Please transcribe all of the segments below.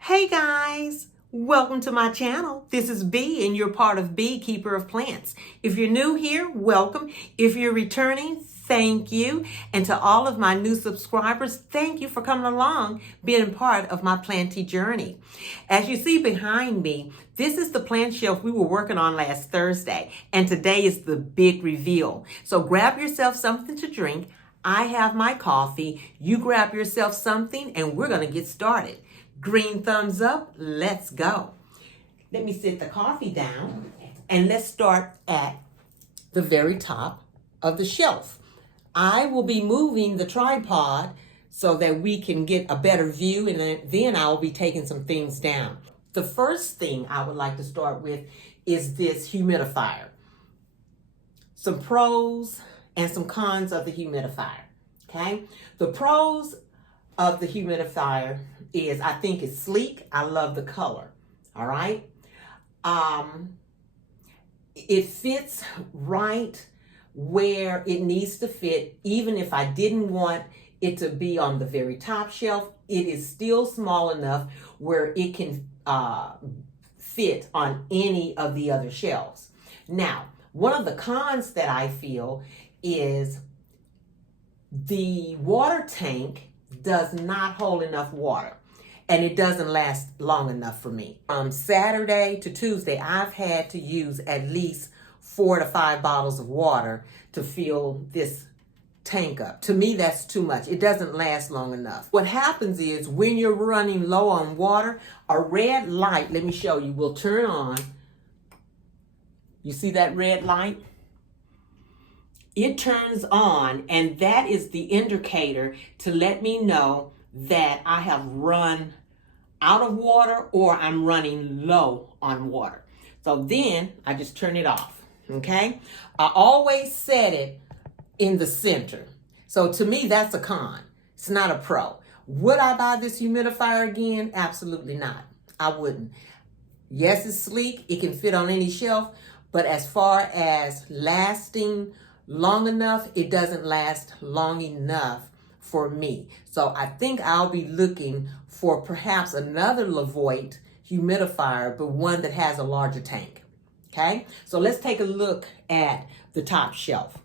Hey guys, welcome to my channel. This is Bea and you're part of Bea-Keeper of Plants. If you're new here, welcome. If you're returning, thank you. And to all of my new subscribers, thank you for coming along, being part of my planty journey. As you see behind me, this is the plant shelf we were working on last Thursday, and today is the big reveal. So grab yourself something to drink. I have my coffee. You grab yourself something and we're going to get started. Green thumbs up, let's go. Let me set the coffee down and let's start at the very top of the shelf. I will be moving the tripod so that we can get a better view, and then I will be taking some things down. The first thing I would like to start with is this humidifier. Some pros and some cons of the humidifier, okay? The pros of the humidifier is I think it's sleek. I love the color, all right? It fits right where it needs to fit. Even if I didn't want it to be on the very top shelf, it is still small enough where it can fit on any of the other shelves. Now, one of the cons that I feel is the water tank does not hold enough water, and it doesn't last long enough for me. From Saturday to Tuesday, I've had to use at least 4 to 5 bottles of water to fill this tank up. To me, that's too much. It doesn't last long enough. What happens is when you're running low on water, a red light, let me show you, will turn on. You see that red light? It turns on, and that is the indicator to let me know that I have run out of water or I'm running low on water. So then I just turn it off, okay? I always set it in the center. So to me, that's a con. It's not a pro. Would I buy this humidifier again? Absolutely not. I wouldn't. Yes, it's sleek. It can fit on any shelf, but as far as lasting long enough, it doesn't last long enough for me. So I think I'll be looking for perhaps another Levoit humidifier, but one that has a larger tank. Okay, so let's take a look at the top shelf.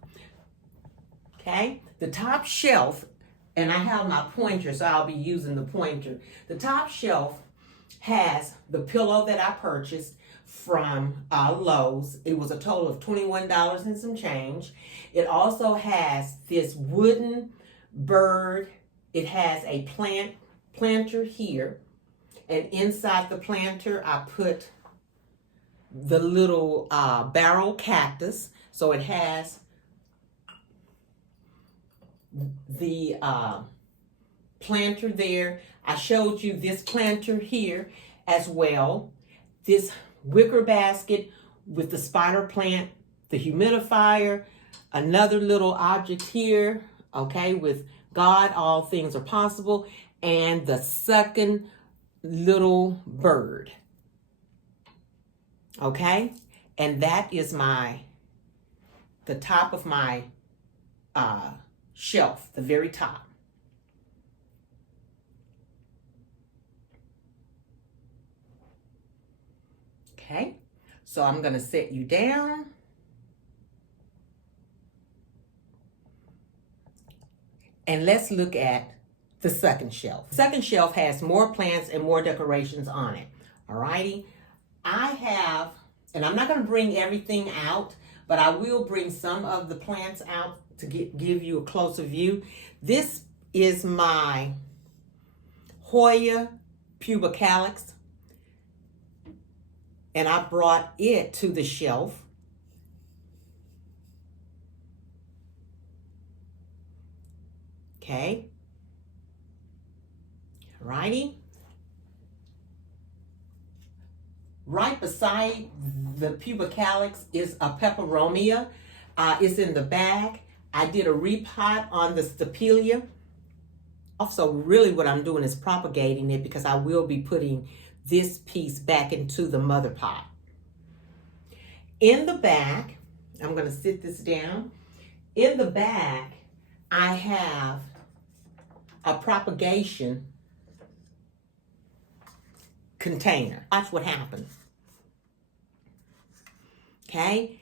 Okay, the top shelf, and I have my pointer, so I'll be using the pointer. The top shelf has the pillow that I purchased from Lowe's. It was a total of $21 and some change. It also has this wooden bird. It has a planter here, and inside the planter I put the little barrel cactus. So it has the planter there. I showed you this planter here as well. This wicker basket with the spider plant, the humidifier, another little object here, okay, with God, all things are possible, and the second little bird, okay? And that is the top of my shelf, the very top. Okay, so I'm going to set you down. And let's look at the second shelf. The second shelf has more plants and more decorations on it. All righty. I have, and I'm not going to bring everything out, but I will bring some of the plants out to give you a closer view. This is my Hoya pubicalis, and I brought it to the shelf. Okay. Righty. Right beside the pubicalis is a peperomia. It's in the bag. I did a repot on the Stapelia. Also, really what I'm doing is propagating it because I will be putting this piece back into the mother pot. In the back, I'm going to sit this down. In the back, I have a propagation container. Watch what happens. Okay,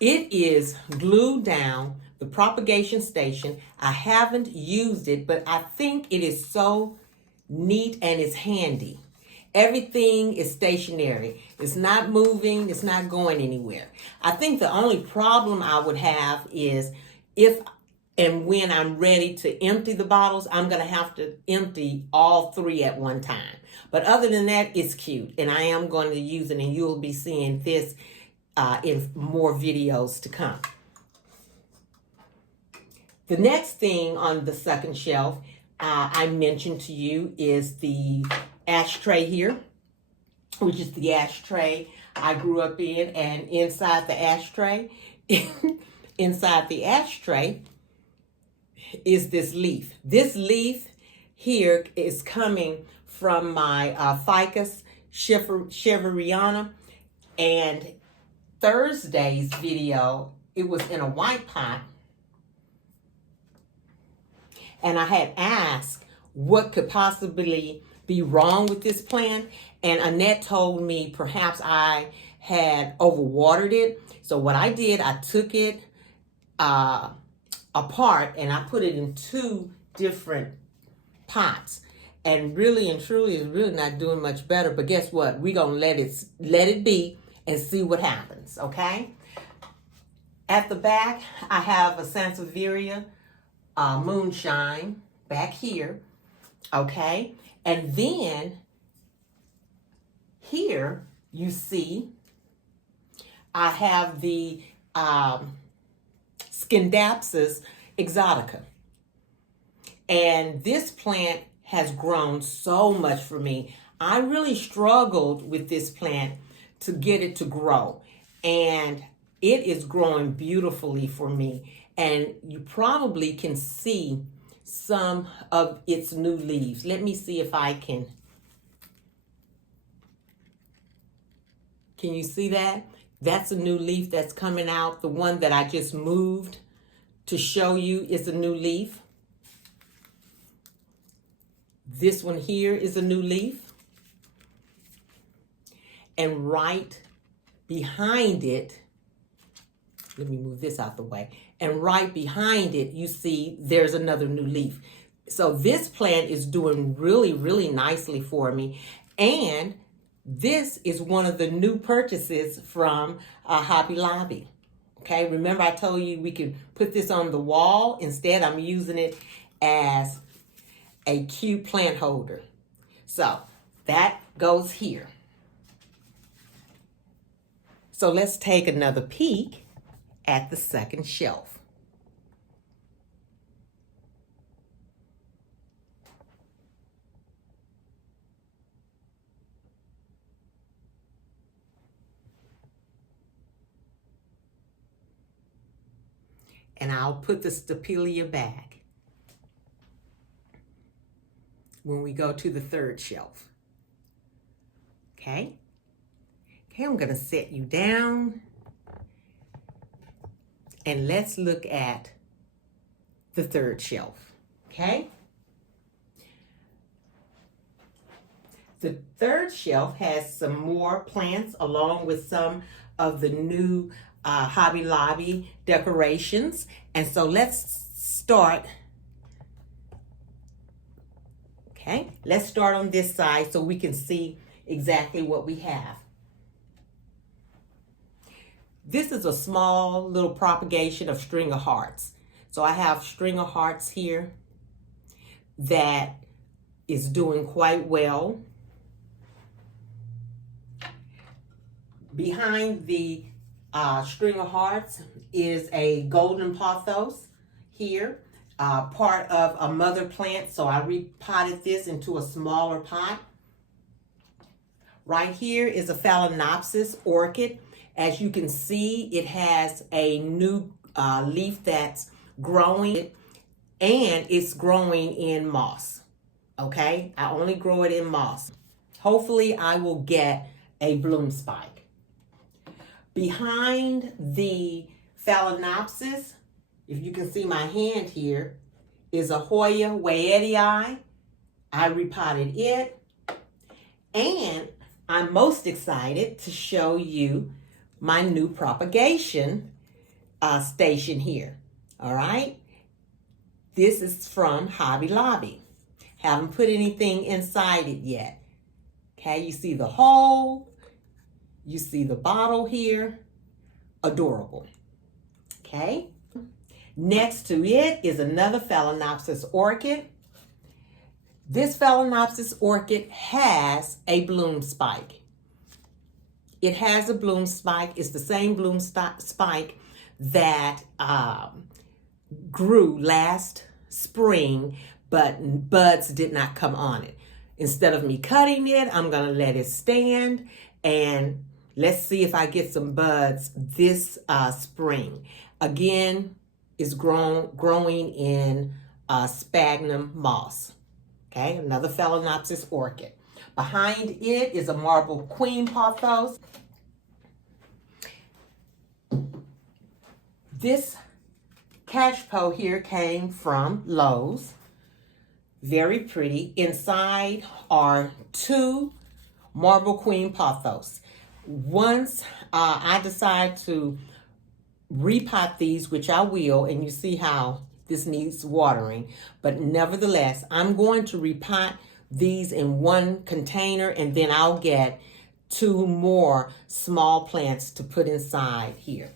it is glued down, the propagation station. I haven't used it, but I think it is so neat and it's handy. Everything is stationary. It's not moving. It's not going anywhere. I think the only problem I would have is if and when I'm ready to empty the bottles, I'm going to have to empty all 3 at one time. But other than that, it's cute. And I am going to use it, and you'll be seeing this in more videos to come. The next thing on the second shelf I mentioned to you is the ashtray here, which is the ashtray I grew up in. And inside the ashtray, is this leaf. This leaf here is coming from my ficus shiveriana, and Thursday's video, it was in a white pot, and I had asked what could possibly be wrong with this plant, and Annette told me perhaps I had overwatered it. So what I did, I took it apart and I put it in 2 different pots, and really and truly is really not doing much better. But guess what? We're gonna let it be and see what happens. Okay. At the back, I have a Sansevieria moonshine back here. Okay, and then here you see I have the 𝒚 exotica. And this plant has grown so much for me. I really struggled with this plant to get it to grow. And it is growing beautifully for me. And you probably can see some of its new leaves. Let me see if I can. Can you see that? That's a new leaf that's coming out. The one that I just moved to show you is a new leaf. This one here is a new leaf. And right behind it, let me move this out the way. And right behind it, you see there's another new leaf. So this plant is doing really, really nicely for me. And this is one of the new purchases from Hobby Lobby. Okay, remember I told you we could put this on the wall. Instead, I'm using it as a cute plant holder. So that goes here. So let's take another peek at the second shelf. And I'll put the �Πλ back when we go to the third shelf. Okay? Okay, I'm going to set you down. And let's look at the third shelf. Okay? The third shelf has some more plants along with some of the new Hobby Lobby decorations. And so let's start. Okay, let's start on this side so we can see exactly what we have. This is a small little propagation of string of hearts. So I have string of hearts here that is doing quite well. Behind the string of hearts is a golden pothos here, part of a mother plant. So I repotted this into a smaller pot. Right here is a Phalaenopsis orchid. As you can see, it has a new leaf that's growing, and it's growing in moss. Okay, I only grow it in moss. Hopefully I will get a bloom spike. Behind the Phalaenopsis, if you can see my hand here, is a Hoya Waitii. I repotted it. And I'm most excited to show you my new propagation station here. All right. This is from Hobby Lobby. Haven't put anything inside it yet. Okay, you see the hole. You see the bottle here. Adorable. Okay. Next to it is another Phalaenopsis orchid. This Phalaenopsis orchid has a bloom spike. It has a bloom spike. It's the same bloom spike that grew last spring, but buds did not come on it. Instead of me cutting it, I'm going to let it stand, and let's see if I get some buds this spring. Again, it's growing in sphagnum moss. Okay, another Phalaenopsis orchid. Behind it is a marble queen pothos. This cachepot here came from Lowe's. Very pretty. Inside are two marble queen pothos. Once I decide to repot these, which I will, and you see how this needs watering, but nevertheless, I'm going to repot these in one container, and then I'll get two more small plants to put inside here.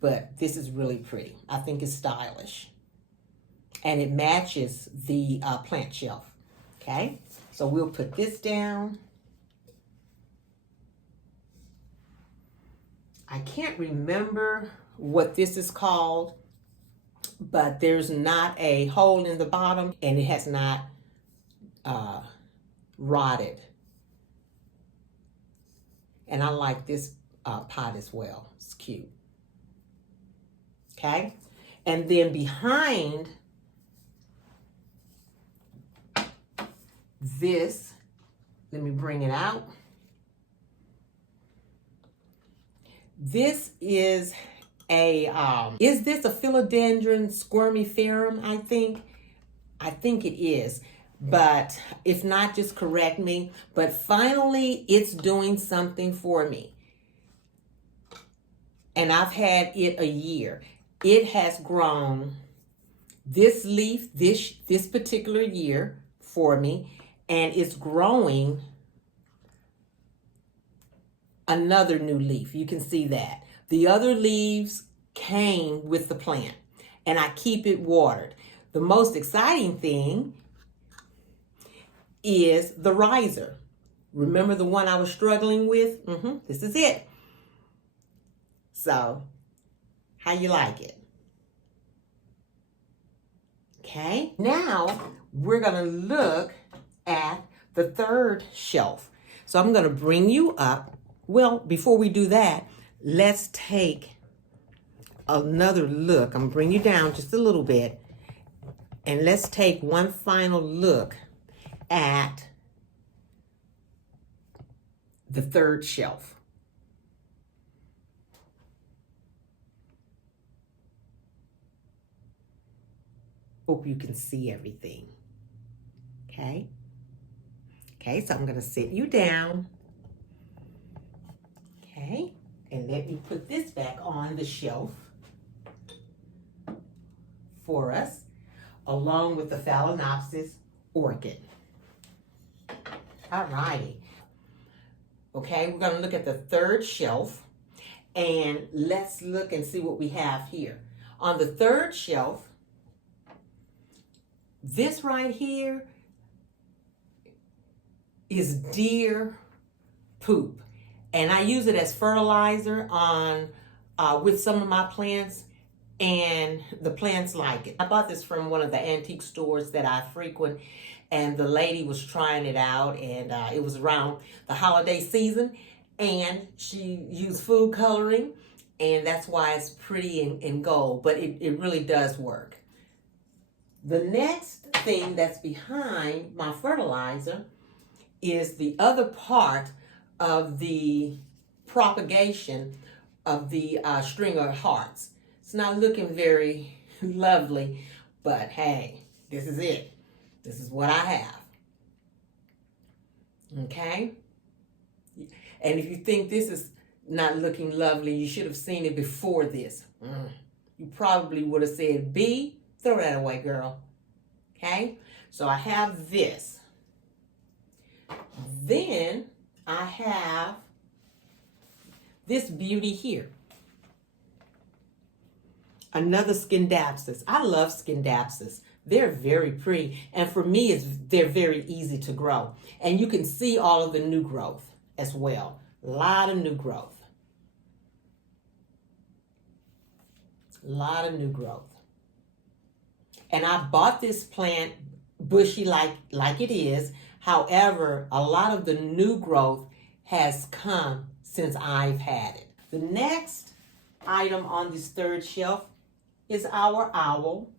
But this is really pretty. I think it's stylish. And it matches the plant shelf. Okay, so we'll put this down. I can't remember what this is called, but there's not a hole in the bottom, and it has not rotted. And I like this pot as well. It's cute. Okay, and then behind this, let me bring it out. This is is this a philodendron squirmiferum? I think it is, but if not, just correct me. But finally, it's doing something for me. And I've had it a year. It has grown this leaf this particular year for me, and it's growing another new leaf. You can see that. The other leaves came with the plant, and I keep it watered. The most exciting thing is the riser. Remember the one I was struggling with? This is it. So, how you like it? Okay, now we're gonna look at the third shelf. So I'm gonna bring you up. Well, before we do that, let's take another look. I'm gonna bring you down just a little bit, and let's take one final look at the third shelf. Hope you can see everything. Okay. Okay, so I'm going to sit you down. Okay, and let me put this back on the shelf for us, along with the Phalaenopsis orchid. All righty. Okay, we're going to look at the third shelf, and let's look and see what we have here. On the third shelf, this right here is deer poop, and I use it as fertilizer on with some of my plants, and the plants like it. I bought this from one of the antique stores that I frequent, and the lady was trying it out, and it was around the holiday season, and she used food coloring, and that's why it's pretty in gold, but it really does work. The next thing that's behind my fertilizer is the other part of the propagation of the string of hearts. It's not looking very lovely, but hey, this is it. This is what I have. Okay? And if you think this is not looking lovely, you should have seen it before this. You probably would have said, B, throw that away, girl. Okay? So I have this. Then I have this beauty here. Another 𝒂𝒐𝒅. I love 𝒂𝒂𝒅. They're very pretty. And for me, they're very easy to grow. And you can see all of the new growth as well. A lot of new growth. A lot of new growth. And I bought this plant bushy like it is. However, a lot of the new growth has come since I've had it. The next item on this third shelf is our owl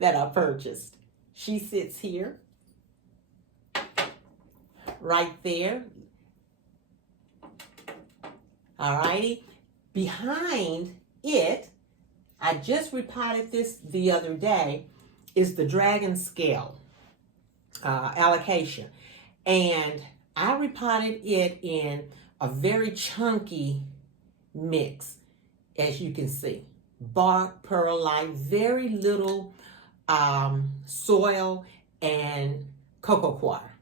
that I purchased. She sits here, right there. Alrighty. Behind it, I just repotted this the other day, is the dragon scale alocasia. And I repotted it in a very chunky mix, as you can see. Bark, perlite, very little soil, and cocoa coir.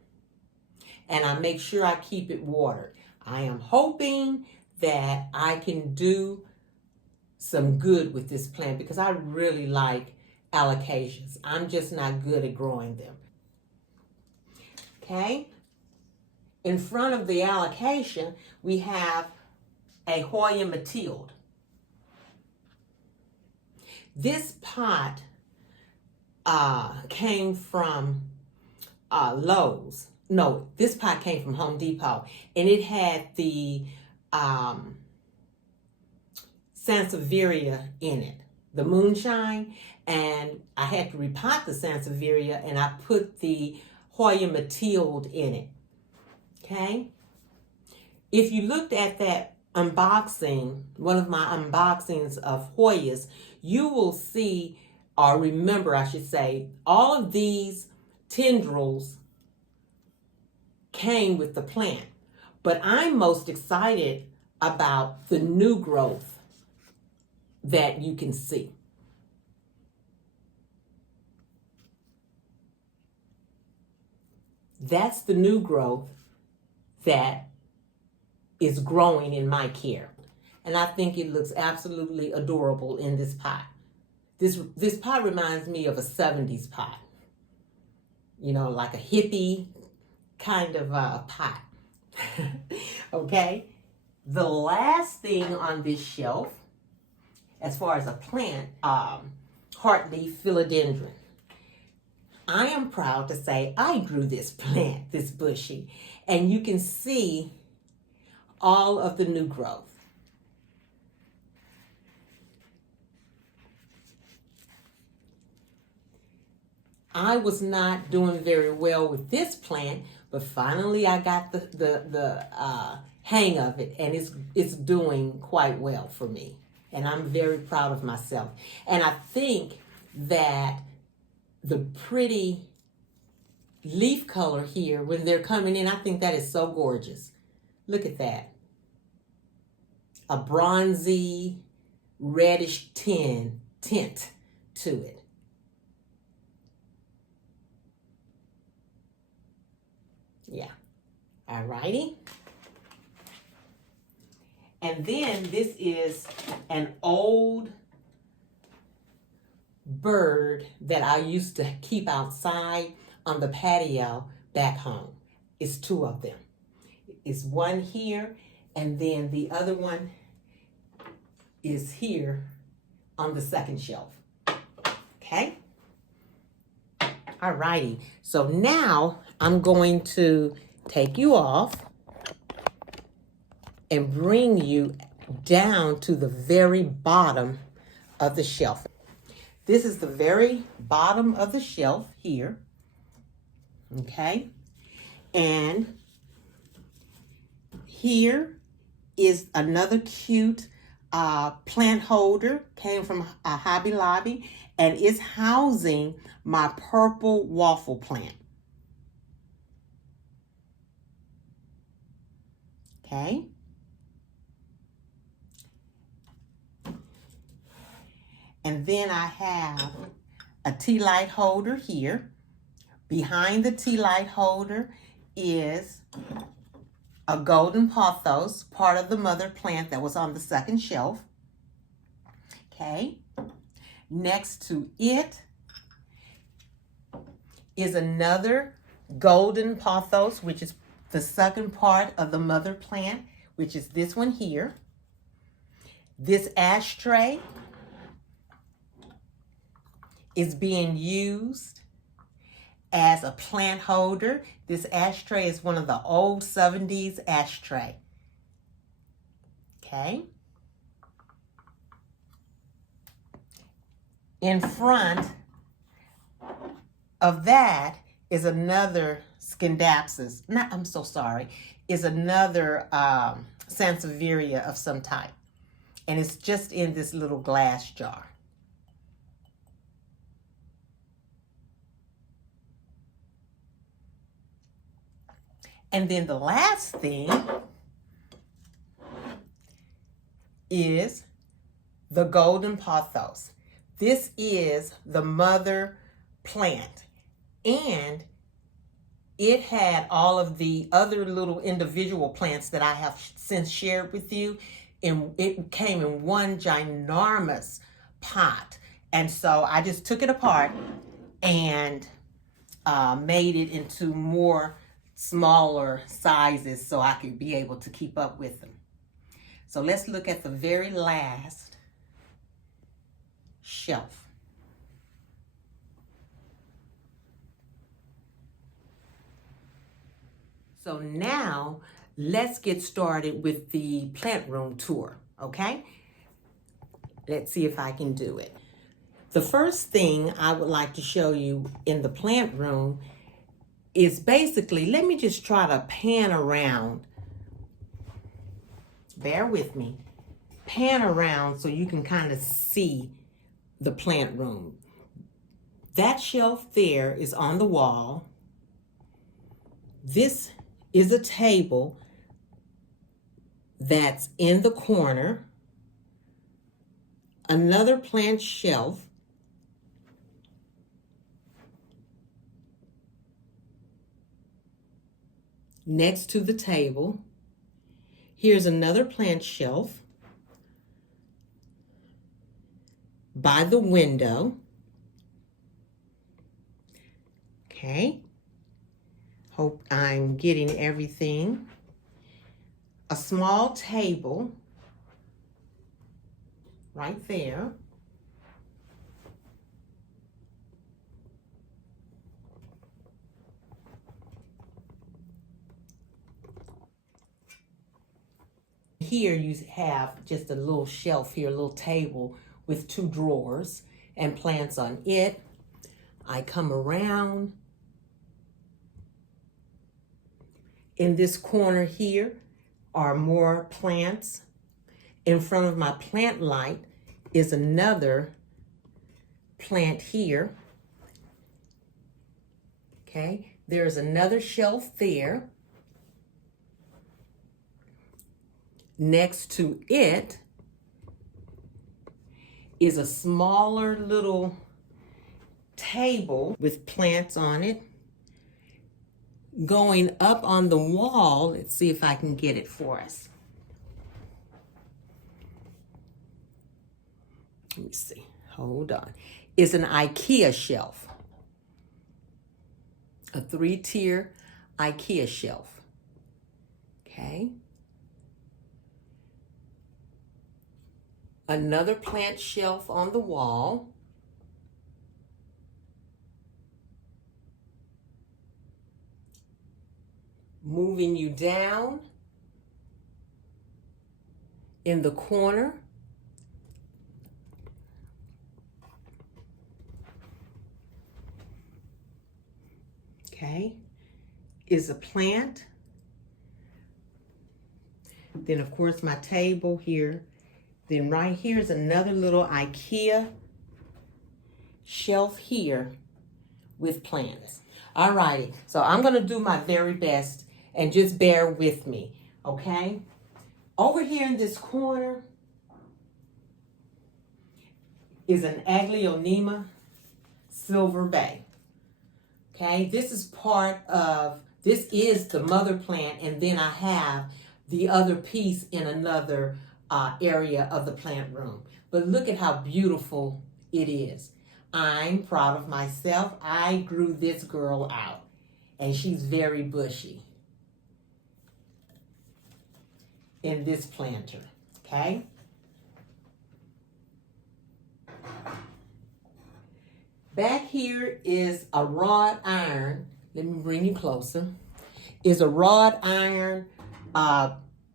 And I make sure I keep it watered. I am hoping that I can do some good with this plant because I really like alocasias. I'm just not good at growing them. Okay? In front of the alocasia, we have a Hoya Matilde. This pot came from Lowe's. No, this pot came from Home Depot, and it had the Sansevieria in it, the moonshine, and I had to repot the Sansevieria, and I put the Hoya Matilde in it. Okay? If you looked at that unboxing, one of my unboxings of Hoyas, you will see, or remember, I should say, all of these tendrils came with the plant. But I'm most excited about the new growth that you can see. That's the new growth that is growing in my care. And I think it looks absolutely adorable in this pot. This pot reminds me of a 70s pot. You know, like a hippie kind of pot. Okay? The last thing on this shelf, as far as a plant, heartleaf philodendron. I am proud to say I grew this plant, this bushy, and you can see all of the new growth. I was not doing very well with this plant, but finally I got the hang of it, and it's doing quite well for me. And I'm very proud of myself. And I think that the pretty leaf color here, when they're coming in, I think that is so gorgeous. Look at that. A bronzy, reddish tint to it. Yeah. Alrighty. And then this is an old bird that I used to keep outside on the patio back home. It's two of them. It's one here, and then the other one is here on the second shelf. Okay? Alrighty. So now I'm going to take you off and bring you down to the very bottom of the shelf. This is the very bottom of the shelf here. Okay? And here is another cute plant holder. Came from Hobby Lobby, and it's housing my purple waffle plant. Okay. And then I have a tea light holder here. Behind the tea light holder is a golden pothos, part of the mother plant that was on the second shelf. Okay. Next to it is another golden pothos, which is the second part of the mother plant, which is this one here. This ashtray is being used as a plant holder. This ashtray is one of the old 70s ashtray. Okay. In front of that is another 𝒒𝒒𝒆𝒃, is another Sansevieria of some type. And it's just in this little glass jar. And then the last thing is the golden pothos. This is the mother plant, and it had all of the other little individual plants that I have since shared with you, and it came in one ginormous pot. And so I just took it apart and made it into more smaller sizes so I could be able to keep up with them. So let's look at the very last shelf. So now let's get started with the plant room tour, okay? Let's see if I can do it. The first thing I would like to show you in the plant room is basically, let me just try to pan around. Bear with me. Pan around so you can kind of see the plant room. That shelf there is on the wall. This is a table that's in the corner. Another plant shelf. Next to the table. Here's another plant shelf by the window. Okay. Hope I'm getting everything. A small table right there. Here you have just a little shelf here, a little table with 2 drawers and plants on it. I come around. In this corner here are more plants. In front of my plant light is another plant here. Okay, there's another shelf there. Next to it is a smaller little table with plants on it. Going up on the wall, let's see if I can get it for us. Let me see, hold on. Is an IKEA shelf. A 3-tier IKEA shelf. Okay. Another plant shelf on the wall. Moving you down in the corner. Okay, is a plant. Then of course my table here. Then right here is another little IKEA shelf here with plants. All righty, so I'm gonna do my very best and just bear with me, okay? Over here in this corner is an 𝒂𝒚 𝒂𝒊𝒓𝒔𝒂. Okay, this is the mother plant, and then I have the other piece in another area of the plant room. But look at how beautiful it is. I'm proud of myself. I grew this girl out, and she's very bushy in this planter, okay? Back here is a wrought iron. Let me bring you closer. Is a wrought iron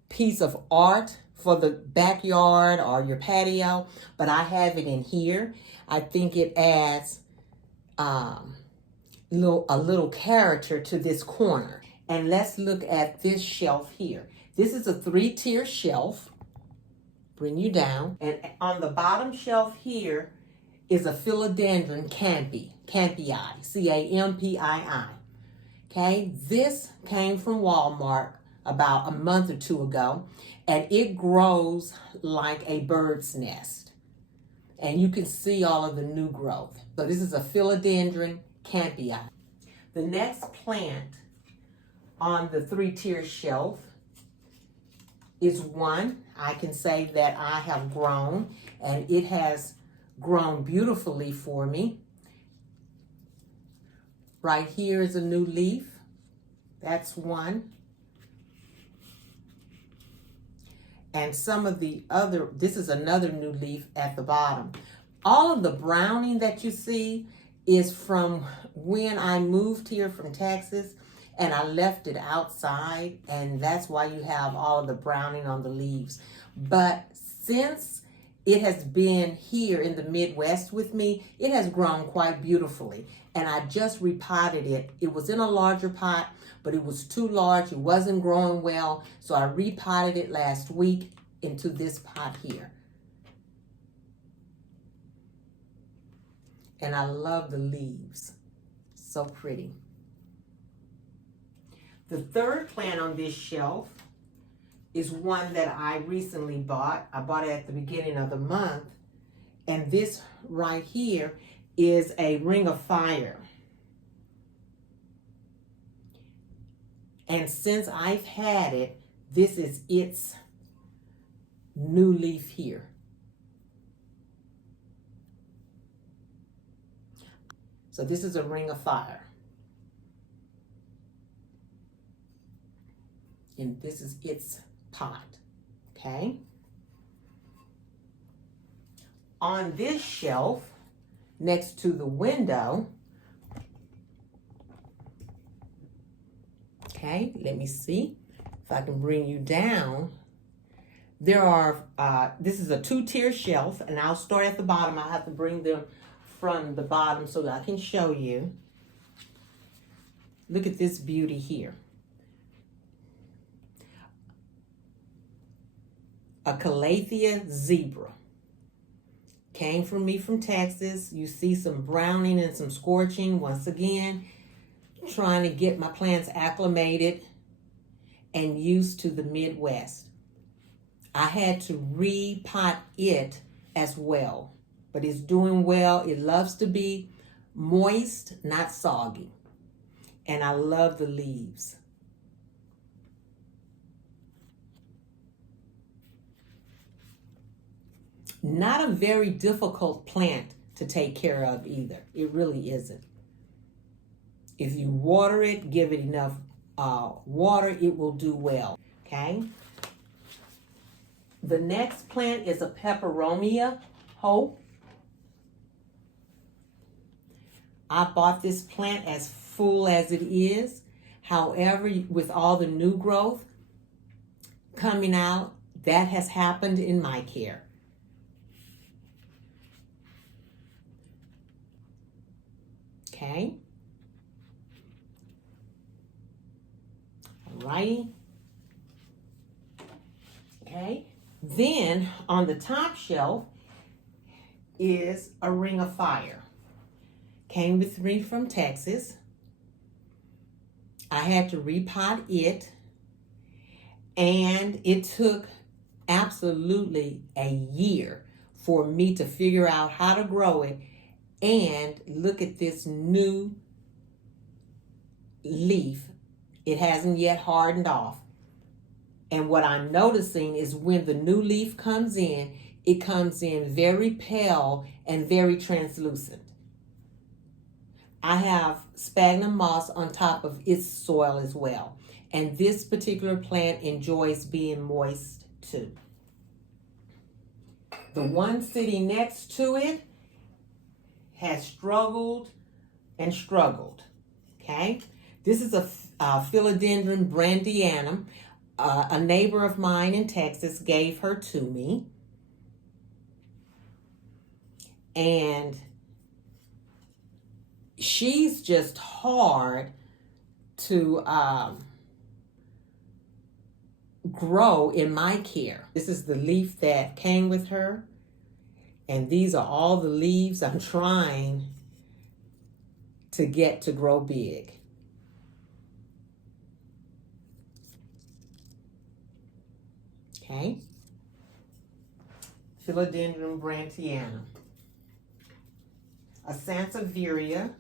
piece of art for the backyard or your patio, but I have it in here. I think it adds a little character to this corner. And let's look at this shelf here. This is a 3-tier shelf. Bring you down. And on the bottom shelf here is a philodendron campii, C-A-M-P-I-I. Okay, this came from Walmart about a month or two ago, and it grows like a bird's nest. And you can see all of the new growth. So this is a philodendron campii. The next plant on the 3-tier shelf is one I can say that I have grown, and it has grown beautifully for me. Right here is a new leaf. That's one. And some of the other, this is another new leaf at the bottom. All of the browning that you see is from when I moved here from Texas, and I left it outside, and that's why you have all of the browning on the leaves. But since it has been here in the Midwest with me, it has grown quite beautifully. And I just repotted it. It was in a larger pot, but it was too large. It wasn't growing well. So I repotted it last week into this pot here. And I love the leaves. So pretty. The third plant on this shelf is one that I recently bought. I bought it at the beginning of the month. And this right here is a ring of fire. And since I've had it, this is its new leaf here. So this is a ring of fire. And this is its pot, okay? On this shelf, next to the window, okay, let me see if I can bring you down. There are, this is a 2-tier shelf, and I'll start at the bottom. I'll have to bring them from the bottom so that I can show you. Look at this beauty here. A Calathea zebra. Came from me from Texas. You see some browning and some scorching. Once again, trying to get my plants acclimated and used to the Midwest. I had to repot it as well, but it's doing well. It loves to be moist, not soggy. And I love the leaves. Not a very difficult plant to take care of either. It really isn't. If you water it, give it enough water, it will do well, okay? The next plant is a peperomia hoe. I bought this plant as full as it is. However, with all the new growth coming out, that has happened in my care. Okay. Alrighty. Okay. Then on the top shelf is a ring of fire. Came with me from Texas. I had to repot it. And it took absolutely a year for me to figure out how to grow it. And look at this new leaf. It hasn't yet hardened off. And what I'm noticing is when the new leaf comes in, it comes in very pale and very translucent. I have sphagnum moss on top of its soil as well. And this particular plant enjoys being moist too. The one sitting next to it has struggled and struggled, okay? This is a Philodendron brandianum. A neighbor of mine in Texas gave her to me. And she's just hard to grow in my care. This is the leaf that came with her. And these are all the leaves I'm trying to get to grow big. Okay. Philodendron brandianum. A sansevieria.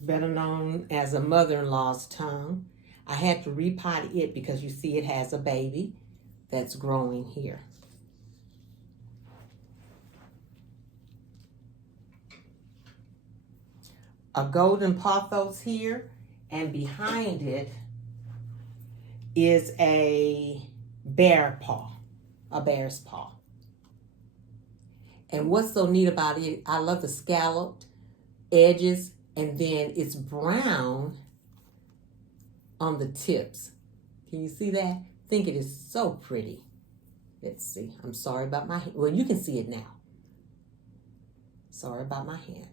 Better known as a mother-in-law's tongue. I had to repot it because you see it has a baby that's growing here. A golden pothos here, and behind it is a bear paw, a bear's paw. And what's so neat about it, I love the scalloped edges, and then it's brown on the tips. Can you see that? I think it is so pretty. Let's see. I'm sorry about my hand. Well, you can see it now. Sorry about my hand.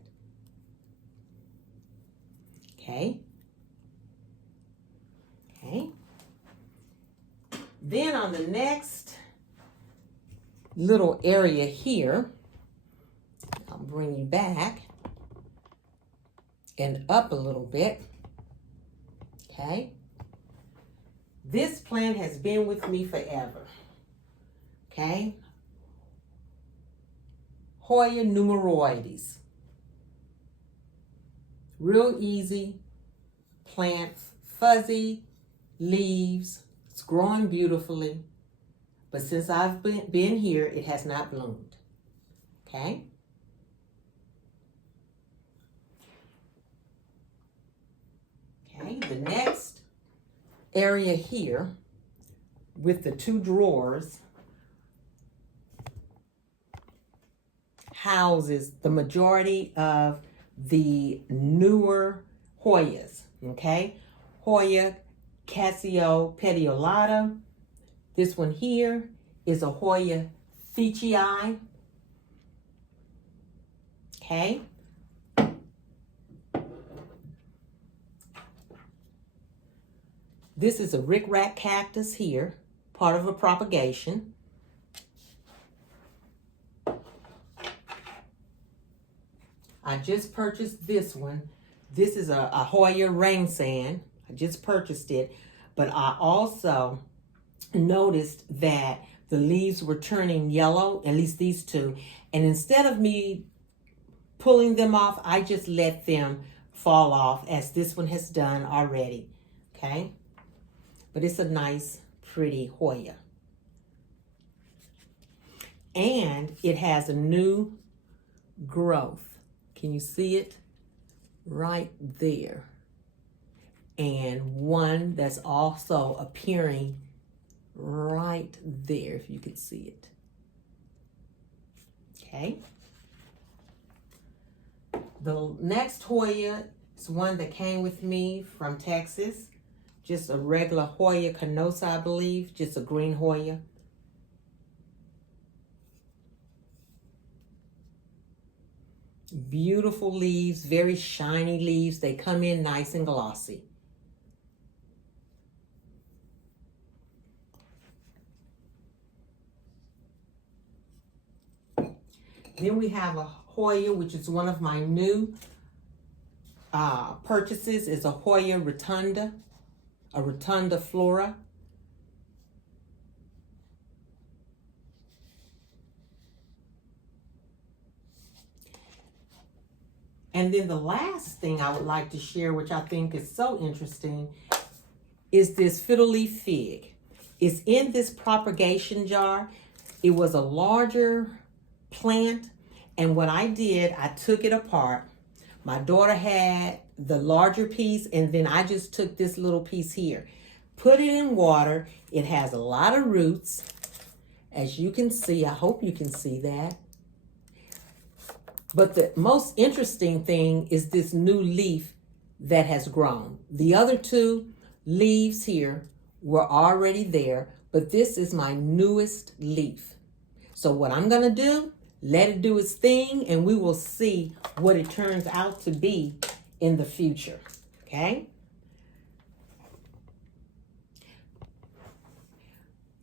Okay. Okay. Then on the next little area here, I'll bring you back and up a little bit. Okay. This plant has been with me forever. Okay. Hoya numeroides. Real easy plant, fuzzy leaves. It's growing beautifully. But since I've been here, it has not bloomed. Okay. Okay, the next area here with the two drawers houses the majority of the newer Hoyas, okay? Hoya cassiopediolata. This one here is a Hoya 𝒕𝒊𝒓𝒔𝒕, okay? This is a rickrack cactus here, part of a propagation. I just purchased this one. This is a Hoya rain sand. I just purchased it, but I also noticed that the leaves were turning yellow, at least these two, and instead of me pulling them off, I just let them fall off as this one has done already, okay? But it's a nice, pretty Hoya. And it has a new growth. Can you see it? Right there. And one that's also appearing right there, if you can see it. Okay. The next Hoya is one that came with me from Texas. Just a regular Hoya canosa, I believe. Just a green Hoya. Beautiful leaves, very shiny leaves. They come in nice and glossy. Then we have a Hoya, which is one of my new purchases is a Hoya rotunda, a rotunda flora. And then the last thing I would like to share, which I think is so interesting, is this fiddle leaf fig. It's in this propagation jar. It was a larger plant, and what I did, I took it apart. My daughter had the larger piece, and then I just took this little piece here. Put it in water. It has a lot of roots. As you can see, I hope you can see that. But the most interesting thing is this new leaf that has grown. The other two leaves here were already there, but this is my newest leaf. So what I'm gonna do, let it do its thing, and we will see what it turns out to be in the future, okay?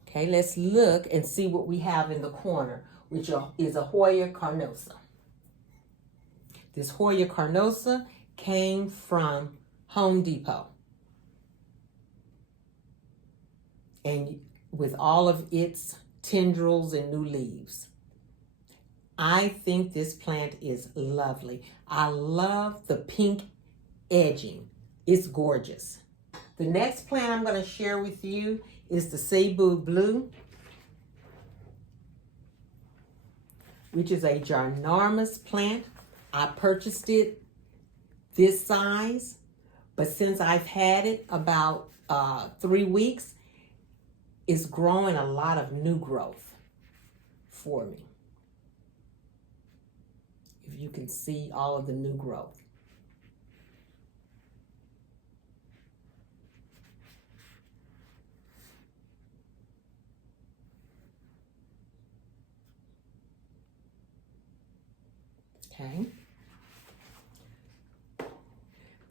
Okay, let's look and see what we have in the corner, which is a Hoya carnosa. This Hoya carnosa came from Home Depot. And with all of its tendrils and new leaves. I think this plant is lovely. I love the pink edging. It's gorgeous. The next plant I'm going to share with you is the Cebu Blue, which is a ginormous plant. I purchased it this size, but since I've had it about 3 weeks, it's growing a lot of new growth for me. If you can see all of the new growth. Okay.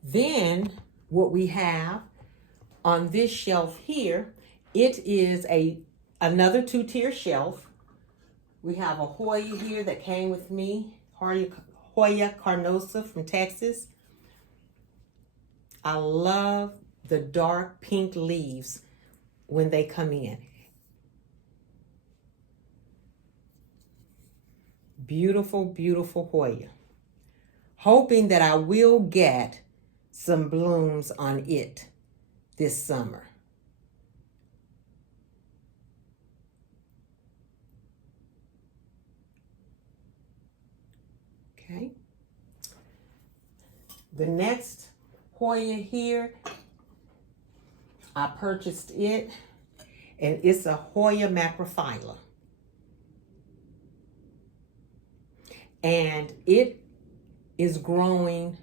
Then what we have on this shelf here, it is another 2-tier shelf. We have a Hoya here that came with me, Hoya carnosa from Texas. I love the dark pink leaves when they come in. Beautiful, beautiful Hoya. Hoping that I will get some blooms on it this summer. Okay. The next Hoya here, I purchased it, and it's a Hoya macrophylla. And it is growing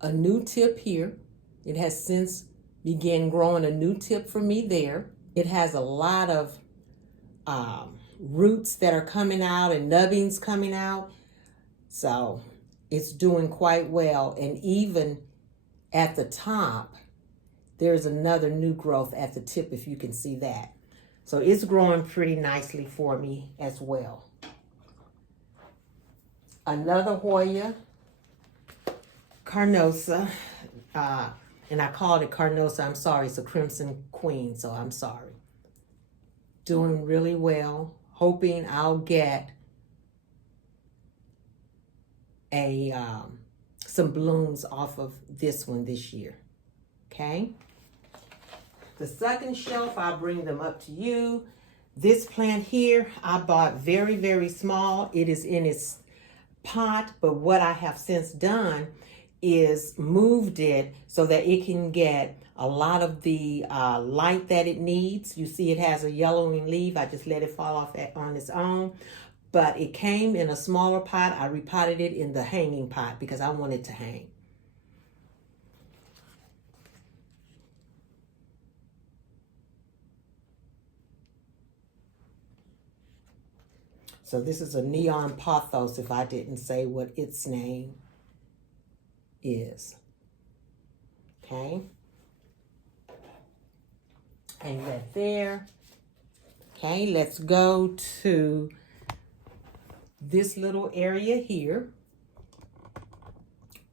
a new tip here. It has since began growing a new tip for me there. It has a lot of roots that are coming out and nubbings coming out. So it's doing quite well. And even at the top, there's another new growth at the tip, if you can see that. So it's growing pretty nicely for me as well. Another Hoya carnosa, and I called it carnosa. I'm sorry, it's a crimson queen, so I'm sorry. Doing really well. Hoping I'll get some blooms off of this one this year. Okay. The second shelf, I'll bring them up to you. This plant here, I bought very, very small. It is in its pot, but what I have since done is moved it so that it can get a lot of the light that it needs. You see it has a yellowing leaf. I just let it fall off on its own, but it came in a smaller pot. I repotted it in the hanging pot because I want it to hang. So this is a neon pothos, if I didn't say what its name is. Okay. Hang that there. Okay, let's go to this little area here.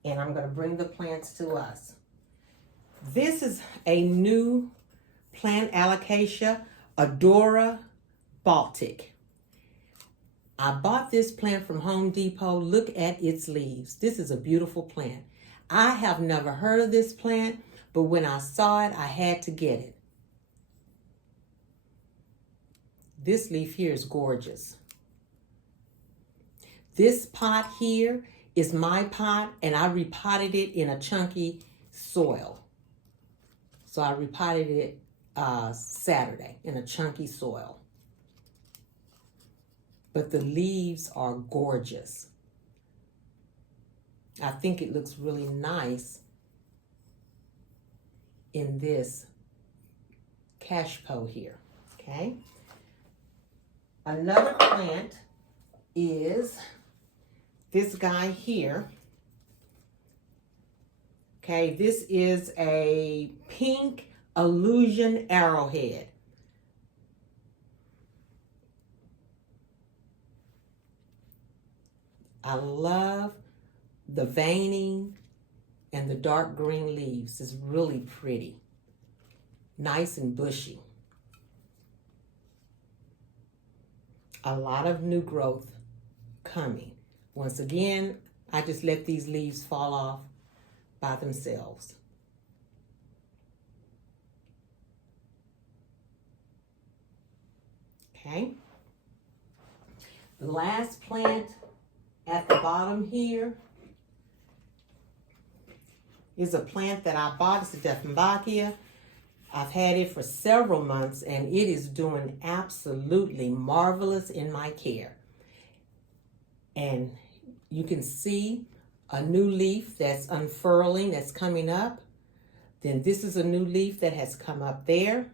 and I'm going to bring the plants to us. This is a new plant, Alocasia odora Baltic. I bought this plant from Home Depot. Look at its leaves. This is a beautiful plant. I have never heard of this plant, but when I saw it, I had to get it. This leaf here is gorgeous. This pot here is my pot, and I repotted it in a chunky soil. So I repotted it Saturday in a chunky soil. But the leaves are gorgeous. I think it looks really nice in this cashpo here, okay? Another plant is this guy here. Okay, this is a pink illusion arrowhead. I love the veining and the dark green leaves. It's really pretty. Nice and bushy. A lot of new growth coming. Once again, I just let these leaves fall off by themselves. Okay. The last plant at the bottom here is a plant that I bought. It's a ̓ I've had it for several months, and it is doing absolutely marvelous in my care. And you can see a new leaf that's unfurling, that's coming up. Then this is a new leaf that has come up there.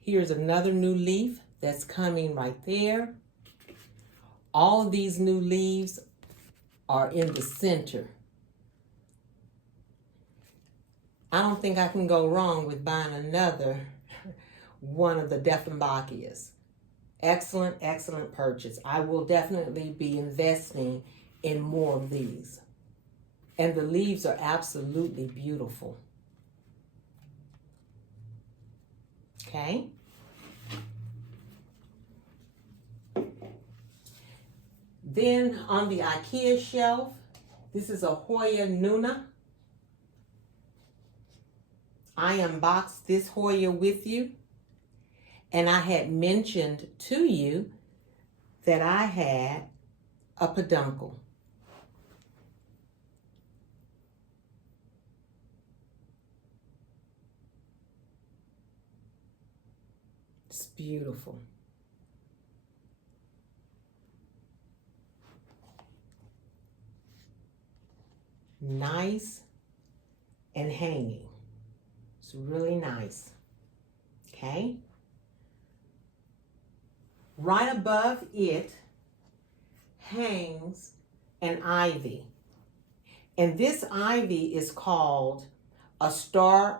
Here's another new leaf that's coming right there. All of these new leaves are in the center. I don't think I can go wrong with buying another one of the ̓ Excellent, excellent purchase. I will definitely be investing in more of these. And the leaves are absolutely beautiful. Okay. Then on the IKEA shelf, this is a Hoya Nuna. I unboxed this Hoya with you, and I had mentioned to you that I had a peduncle. It's beautiful. Nice and hanging. It's really nice. Okay. Right above it hangs an ivy. And this ivy is called a starling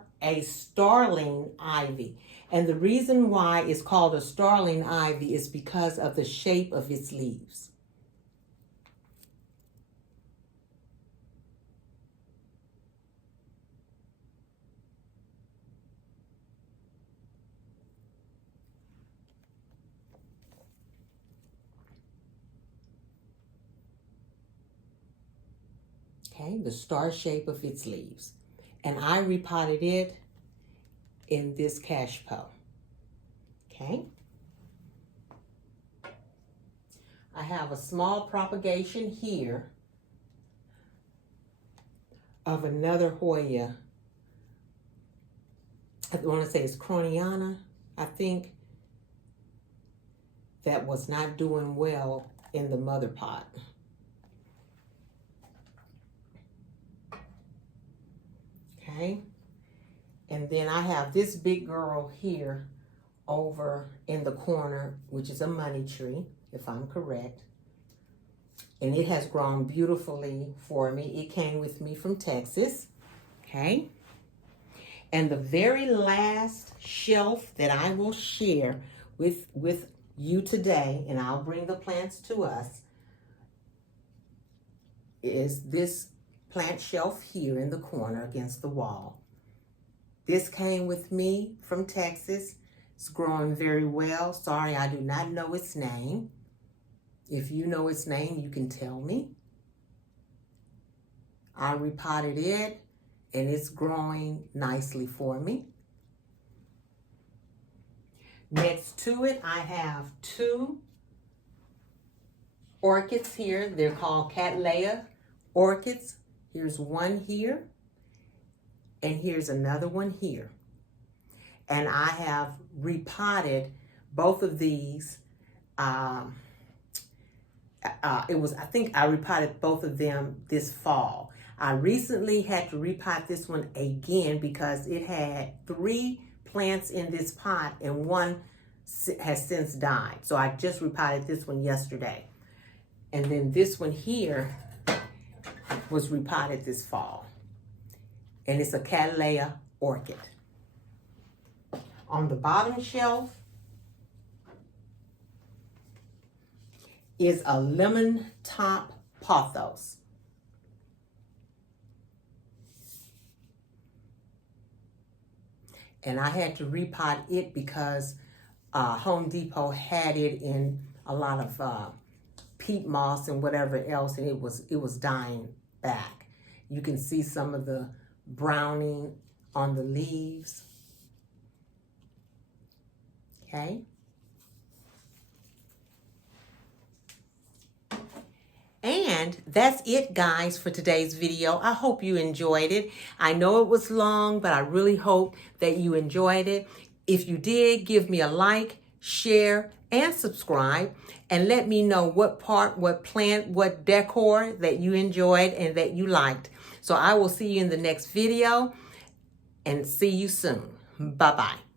ivy. And the reason why it's called a starling ivy is because of the shape of its leaves. Okay, the star shape of its leaves. And I repotted it in this cashpo. Okay. I have a small propagation here of another Hoya. I want to say it's Croniana, I think, that was not doing well in the mother pot. Okay, and then I have this big girl here over in the corner, which is a money tree, if I'm correct. And it has grown beautifully for me. It came with me from Texas. Okay, and the very last shelf that I will share with you today, and I'll bring the plants to us, is this plant shelf here in the corner against the wall. This came with me from Texas. It's growing very well. Sorry, I do not know its name. If you know its name, you can tell me. I repotted it, and it's growing nicely for me. Next to it, I have two orchids here. They're called Cattleya orchids. Here's one here, and here's another one here. And I have repotted both of these. I think I repotted both of them this fall. I recently had to repot this one again because it had 3 plants in this pot and one has since died. So I just repotted this one yesterday. And then this one here was repotted this fall. And it's a Cattleya orchid. On the bottom shelf is a lemon top pothos. And I had to repot it because Home Depot had it in a lot of peat moss and whatever else, and it was dying back. You can see some of the browning on the leaves. Okay. And that's it, guys, for today's video. I hope you enjoyed it. I know it was long, but I really hope that you enjoyed it. If you did, give me a like, share, and subscribe, and let me know what part, what plant, what decor that you enjoyed and that you liked. So I will see you in the next video, and see you soon. Bye-bye.